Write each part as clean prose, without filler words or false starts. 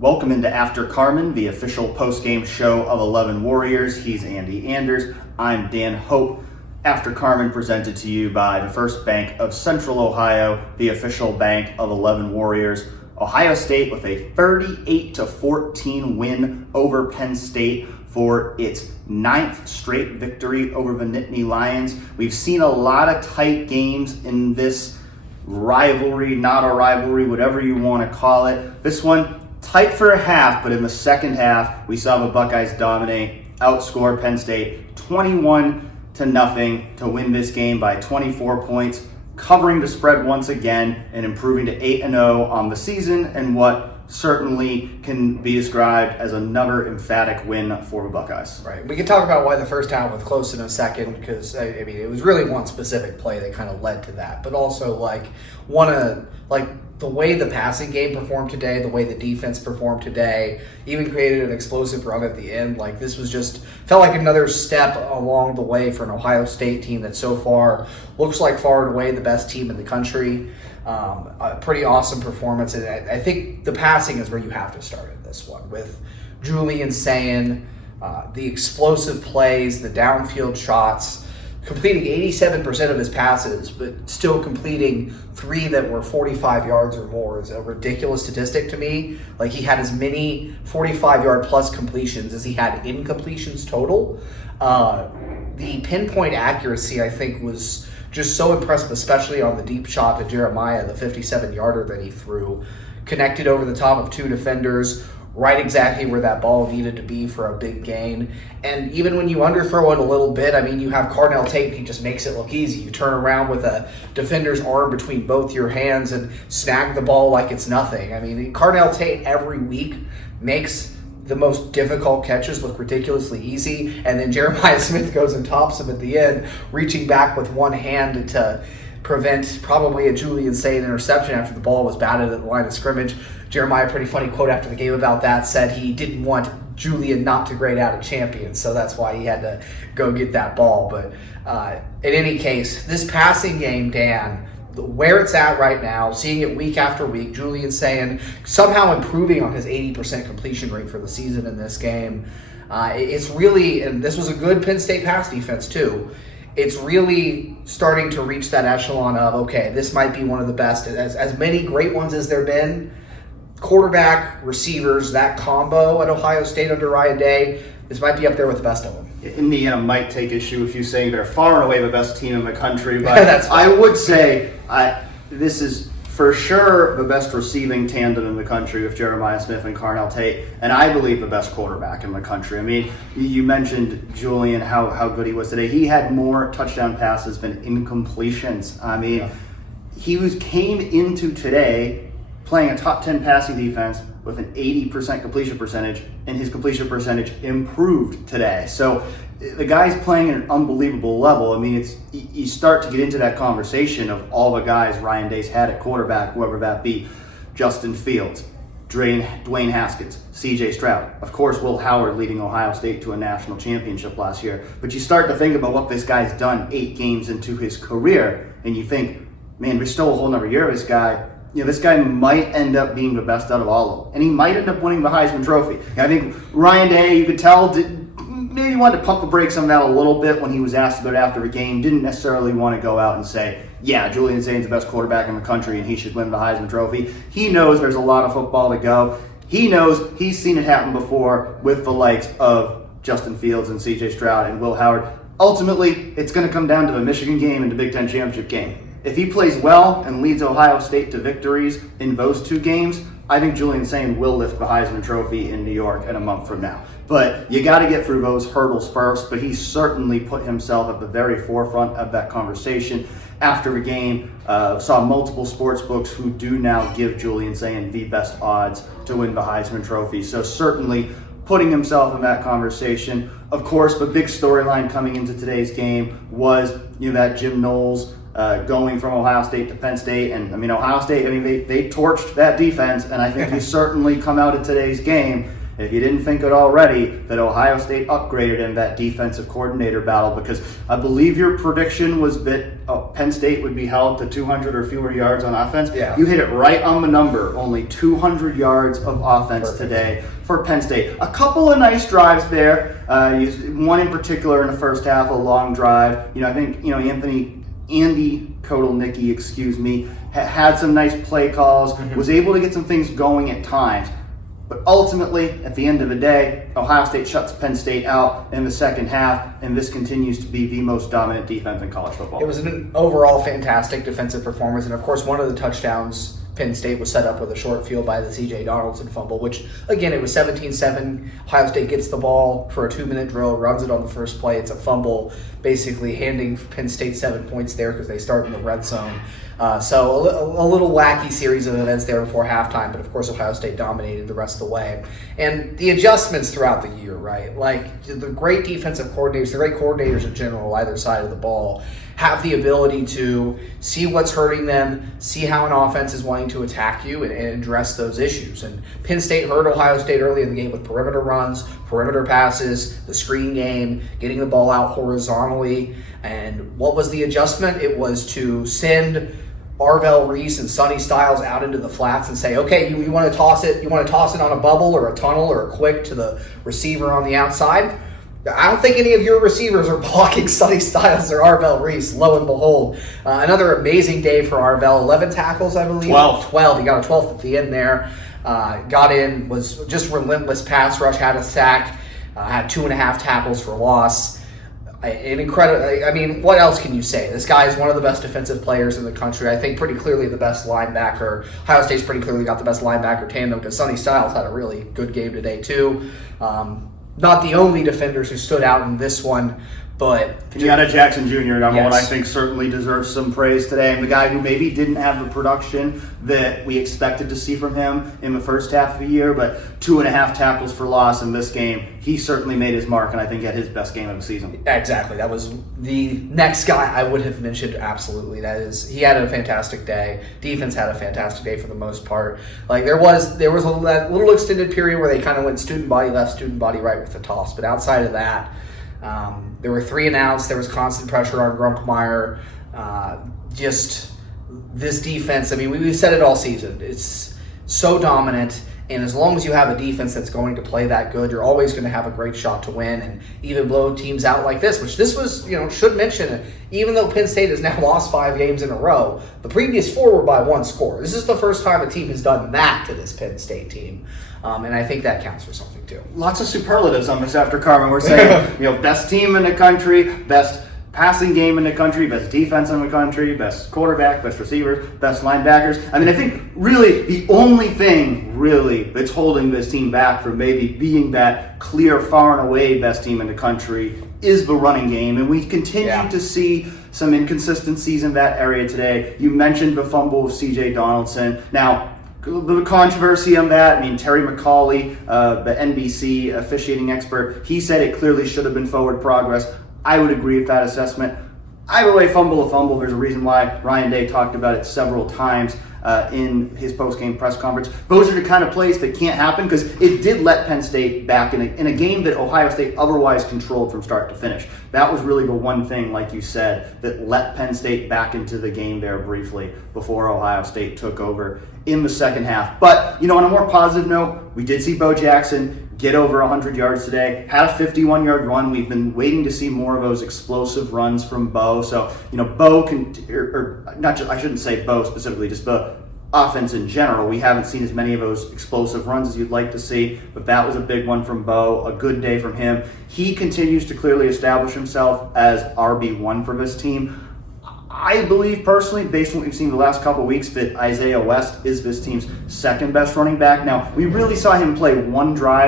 Welcome into After Carmen, the official postgame show of 11 Warriors. He's Andy Anders. I'm Dan Hope. After Carmen presented to you by the First Bank of Central Ohio, the official bank of 11 Warriors. Ohio State with a 38-14 win over Penn State for its 9th straight victory over the Nittany Lions. We've seen a lot of tight games in this rivalry, not a rivalry, whatever you want to call it. This one, tight for a half, but in the second half, we saw the Buckeyes dominate, outscore Penn State 21-0 to win this game by 24 points, covering the spread once again and improving to 8-0 on the season, and what certainly can be described as another emphatic win for the Buckeyes. Right. We can talk about why the first half was close in a second, because I mean it was really one specific play that kind of led to that, but also the way the passing game performed today, the way the defense performed today, even created an explosive run at the end. Like, this was just felt like another step along the way for an Ohio State team that so far looks like far and away the best team in the country. A pretty awesome performance, and I think the passing is where you have to start in this one, with Julian Sayin, the explosive plays, the downfield shots, completing 87% of his passes, but still completing 3 that were 45 yards or more is a ridiculous statistic to me. Like, he had as many 45-yard plus completions as he had incompletions total. The pinpoint accuracy, I think, was just so impressive, especially on the deep shot to Jeremiah, the 57-yarder that he threw. Connected over the top of 2 defenders, right exactly where that ball needed to be for a big gain. And even when you underthrow it a little bit, I mean, you have Carnell Tate, he just makes it look easy. You turn around with a defender's arm between both your hands and snag the ball like it's nothing. I mean, Carnell Tate every week makes the most difficult catches look ridiculously easy, and then Jeremiah Smith goes and tops him at the end, reaching back with one hand to prevent probably a Julian Sayin interception after the ball was batted at the line of scrimmage. Jeremiah, pretty funny quote after the game about that, said he didn't want Julian not to grade out a champion, so that's why he had to go get that ball. But in any case, this passing game, Dan, where it's at right now, seeing it week after week, Julian Sayin somehow improving on his 80% completion rate for the season in this game. It's really, and this was a good Penn State pass defense too, it's really starting to reach that echelon of, okay, this might be one of the best, as many great ones as there been. Quarterback, receivers, that combo at Ohio State under Ryan Day, this might be up there with the best of them. Indiana might take issue with you saying they're far and away the best team in the country, but That's I would say this is for sure the best receiving tandem in the country with Jeremiah Smith and Carnell Tate, and I believe the best quarterback in the country. I mean, you mentioned Julian, how good he was today. He had more touchdown passes than incompletions. I mean, he came into today playing a top 10 passing defense with an 80% completion percentage, and his completion percentage improved today. So the guy's playing at an unbelievable level. I mean, you start to get into that conversation of all the guys Ryan Day's had at quarterback, whoever that be: Justin Fields, Dwayne Haskins, C.J. Stroud. Of course, Will Howard leading Ohio State to a national championship last year. But you start to think about what this guy's done 8 games into his career, and you think, man, there's still a whole nother year of this guy. You know, this guy might end up being the best out of all of them. And he might end up winning the Heisman Trophy. I think Ryan Day, you could tell, maybe wanted to pump the brakes on that a little bit when he was asked about it after the game. Didn't necessarily want to go out and say, yeah, Julian Sayin's the best quarterback in the country and he should win the Heisman Trophy. He knows there's a lot of football to go. He knows he's seen it happen before with the likes of Justin Fields and C.J. Stroud and Will Howard. Ultimately, it's going to come down to the Michigan game and the Big Ten championship game. If he plays well and leads Ohio State to victories in those 2 games, I think Julian Sayin will lift the Heisman Trophy in New York in a month from now. But you got to get through those hurdles first, but he certainly put himself at the very forefront of that conversation. After the game, saw multiple sports books who do now give Julian Sayin the best odds to win the Heisman Trophy. So certainly putting himself in that conversation. Of course, the big storyline coming into today's game was that Jim Knowles going from Ohio State to Penn State. And I mean, Ohio State, they torched that defense, and I think he certainly come out of today's game if you didn't think it already, that Ohio State upgraded in that defensive coordinator battle, because I believe your prediction was that Penn State would be held to 200 or fewer yards on offense. Yeah. You hit it right on the number. Only 200 yards of offense today for Penn State. A couple of nice drives there. One in particular in the first half, a long drive. I think Andy Kotelnicki, had some nice play calls, was able to get some things going at times. But ultimately, at the end of the day, Ohio State shuts Penn State out in the second half, and this continues to be the most dominant defense in college football. It was an overall fantastic defensive performance, and of course, one of the touchdowns, Penn State was set up with a short field by the C.J. Donaldson fumble, which, again, it was 17-7. Ohio State gets the ball for a 2-minute drill, runs it on the first play. It's a fumble, basically handing Penn State 7 points there because they start in the red zone. So a little wacky series of events there before halftime, but of course Ohio State dominated the rest of the way. And the adjustments throughout the year, right? Like the great defensive coordinators, the great coordinators in general, either side of the ball, have the ability to see what's hurting them, see how an offense is wanting to attack you, and address those issues. And Penn State hurt Ohio State early in the game with perimeter runs, perimeter passes, the screen game, getting the ball out horizontally. And what was the adjustment? It was to send Arvell Reese and Sonny Styles out into the flats and say, okay, you want to toss it? You want to toss it on a bubble or a tunnel or a quick to the receiver on the outside? I don't think any of your receivers are blocking Sonny Styles or Arvell Reese. Lo and behold, another amazing day for Arvell. 11 tackles, I believe. 12. He got a 12th at the end there. Got in, was just relentless pass rush, had a sack, had 2.5 tackles for loss. An incredible. I mean, what else can you say? This guy is one of the best defensive players in the country. I think pretty clearly the best linebacker. Ohio State's pretty clearly got the best linebacker tandem because Sonny Styles had a really good game today too. Not the only defenders who stood out in this one, but Kenyatta Jackson Jr., number one, I Yes. think certainly deserves some praise today. And the guy who maybe didn't have the production that we expected to see from him in the first half of the year, but 2.5 tackles for loss in this game, he certainly made his mark, and I think had his best game of the season. Exactly. That was the next guy I would have mentioned. Absolutely. That is, he had a fantastic day. Defense had a fantastic day for the most part. Like there was that little extended period where they kind of went student body left, student body right with the toss. But outside of that, there were 3 and outs. There was constant pressure on Grunkmeyer. Just this defense. I mean, we've said it all season. It's so dominant. And as long as you have a defense that's going to play that good, you're always going to have a great shot to win and even blow teams out like this, which this was, should mention, even though Penn State has now lost 5 games in a row, the previous 4 were by 1 score. This is the first time a team has done that to this Penn State team. And I think that counts for something too. Lots of superlatives on this After Carmen. We're saying, best team in the country, best passing game in the country, best defense in the country, best quarterback, best receivers, best linebackers. I mean, I think really the only thing really that's holding this team back from maybe being that clear, far and away best team in the country is the running game. And we continue to see some inconsistencies in that area today. You mentioned the fumble of C.J. Donaldson. Now, a little bit of controversy on that. I mean, Terry McCauley, the NBC officiating expert, he said it clearly should have been forward progress. I would agree with that assessment. Either way, fumble to fumble. There's a reason why Ryan Day talked about it several times in his post-game press conference. Those are the kind of plays that can't happen because it did let Penn State back in a game that Ohio State otherwise controlled from start to finish. That was really the one thing, like you said, that let Penn State back into the game there briefly before Ohio State took over in the second half. But, on a more positive note, we did see Bo Jackson get over 100 yards today, had a 51-yard run. We've been waiting to see more of those explosive runs from Bo. So, Bo can, or not just, I shouldn't say Bo specifically, just the offense in general. We haven't seen as many of those explosive runs as you'd like to see, but that was a big one from Bo, a good day from him. He continues to clearly establish himself as RB1 for this team. I believe personally, based on what we've seen the last couple of weeks, that Isaiah West is this team's second best running back. Now, we really saw him play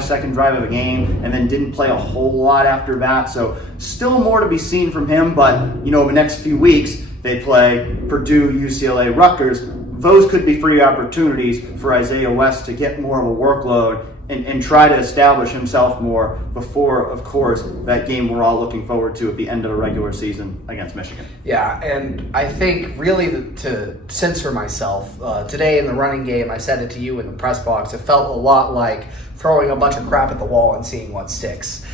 second drive of a game, and then didn't play a whole lot after that. So still more to be seen from him, but, the next few weeks, they play Purdue, UCLA, Rutgers. those could be free opportunities for Isaiah West to get more of a workload and try to establish himself more before, of course, that game we're all looking forward to at the end of the regular season against Michigan. Yeah, and I think really to censor myself, today in the running game, I said it to you in the press box, it felt a lot like throwing a bunch of crap at the wall and seeing what sticks.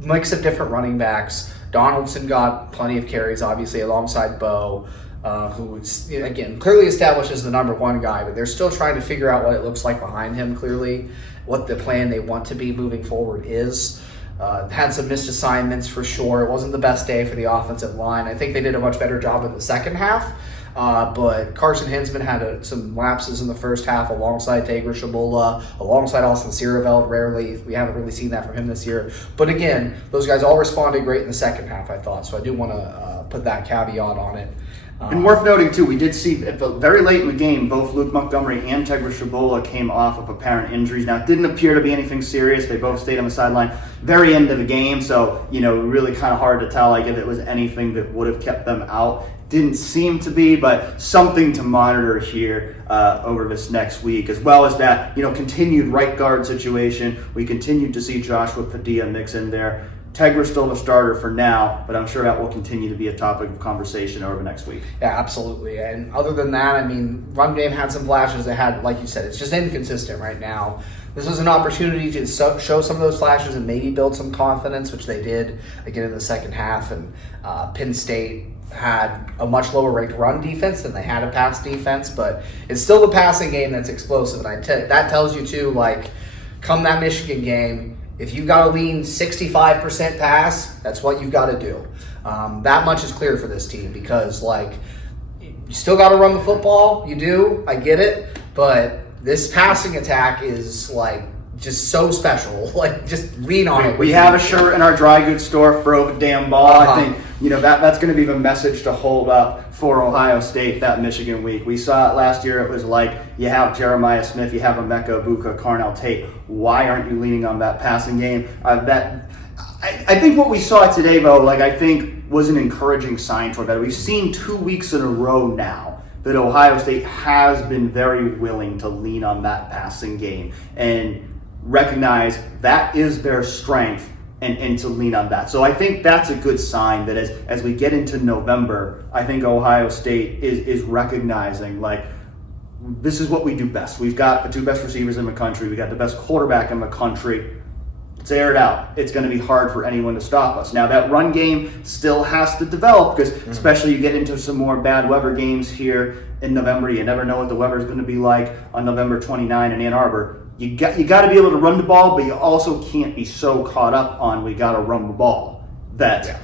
Mix of different running backs. Donaldson got plenty of carries, obviously, alongside Bo. Who is, again, clearly established as the number one guy, but they're still trying to figure out what it looks like behind him, clearly, what the plan they want to be moving forward is. Had some missed assignments for sure. It wasn't the best day for the offensive line. I think they did a much better job in the second half, but Carson Hinsman had some lapses in the first half alongside Tager Shabola, alongside Austin Sierreveld. We haven't really seen that from him this year. But again, those guys all responded great in the second half, I thought, so I do want to put that caveat on it. And worth noting, too, we did see very late in the game, both Luke Montgomery and Tager Shabola came off of apparent injuries. Now, it didn't appear to be anything serious. They both stayed on the sideline very end of the game, so, really kind of hard to tell if it was anything that would have kept them out. Didn't seem to be, but something to monitor here over this next week, as well as that, continued right guard situation. We continued to see Joshua Padilla mix in there. Tegra's still the starter for now, but I'm sure that will continue to be a topic of conversation over the next week. Yeah, absolutely. And other than that, run game had some flashes. It had, like you said, it's just inconsistent right now. This was an opportunity to show some of those flashes and maybe build some confidence, which they did again in the second half. And Penn State had a much lower ranked run defense than they had a pass defense, but it's still the passing game that's explosive. And that tells you too, come that Michigan game, if you've got to lean 65% pass, that's what you've got to do. That much is clear for this team because, you still got to run the football. You do. I get it. But this passing attack is, just so special. Just lean on it. We have a shirt in our dry goods store, throw the damn ball. I think, that's going to be the message to hold up for Ohio State that Michigan week. We saw it last year. It was you have Jeremiah Smith, you have Emeka Egbuka, Carnell Tate. Why aren't you leaning on that passing game? I think what we saw today, though, I think was an encouraging sign toward that. We've seen 2 weeks in a row now that Ohio State has been very willing to lean on that passing game and recognize that is their strength and to lean on that. So I think that's a good sign that as we get into November, I think Ohio State is recognizing this is what we do best. We've got the two best receivers in the country. We got the best quarterback in the country. Let's air it out. It's going to be hard for anyone to stop us. Now that run game still has to develop because especially you get into some more bad weather games here in November. You never know what the weather is going to be like on November 29 in Ann Arbor. You got to be able to run the ball, but you also can't be so caught up on we got to run the ball that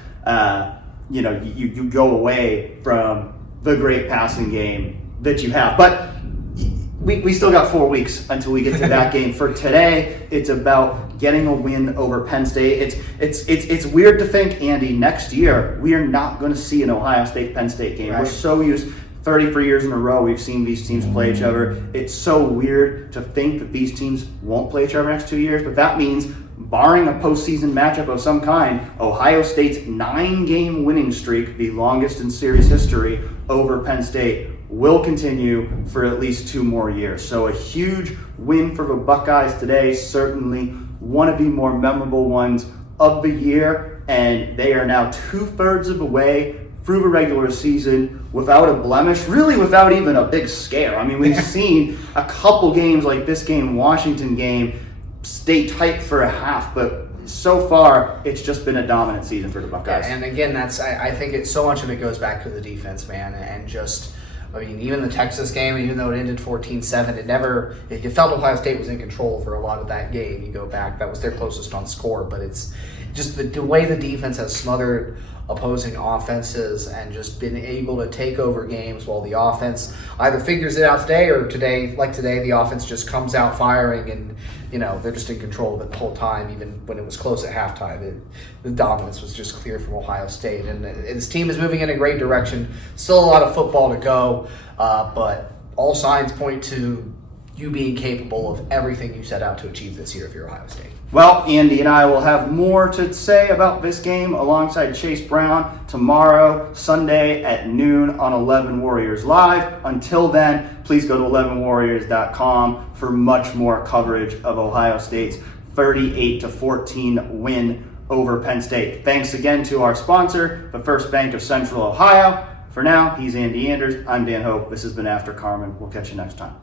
you go away from the great passing game that you have. But we still got 4 weeks until we get to that game. For today, it's about getting a win over Penn State. It's weird to think, Andy, next year we are not going to see an Ohio State-Penn State game. Right. We're so used. 33 years in a row, we've seen these teams play each other. It's so weird to think that these teams won't play each other next 2 years, but that means, barring a postseason matchup of some kind, Ohio State's 9-game winning streak, the longest in series history, over Penn State, will continue for at least 2 more years. So a huge win for the Buckeyes today, certainly one of the more memorable ones of the year, and they are now 2/3 of the way through the regular season without a blemish, really without even a big scare. We've seen a couple games like this game, Washington game, stay tight for a half, but so far it's just been a dominant season for the Buckeyes. And again, I think so much of it goes back to the defense, man, and just even the Texas game, even though it ended 14-7, it felt Ohio State was in control for a lot of that game. You go back, that was their closest on score, but it's just the way the defense has smothered opposing offenses and just been able to take over games while the offense either figures it out today or today, the offense just comes out firing and, they're just in control of it the whole time, even when it was close at halftime. The dominance was just clear from Ohio State. And this team is moving in a great direction. Still a lot of football to go, but all signs point to you being capable of everything you set out to achieve this year if you're Ohio State. Well, Andy and I will have more to say about this game alongside Chase Brown tomorrow, Sunday at noon on 11 Warriors Live. Until then, please go to 11warriors.com for much more coverage of Ohio State's 38-14 win over Penn State. Thanks again to our sponsor, the First Bank of Central Ohio. For now, he's Andy Anders. I'm Dan Hope. This has been After Carmen. We'll catch you next time.